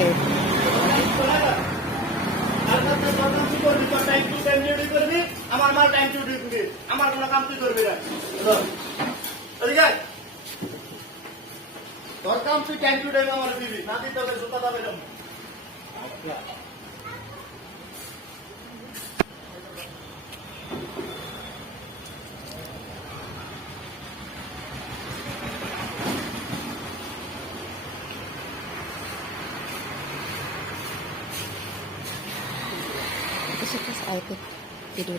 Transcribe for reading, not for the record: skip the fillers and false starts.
ওকে। আমার মাল time to duty, আমার কোনো কাম তুই করবি না। তোর কাম তুই টাইম টু টাইম আমার দিবি, না দিতে হবে জুতা দাবে না। Ito siya sa iPad. Video.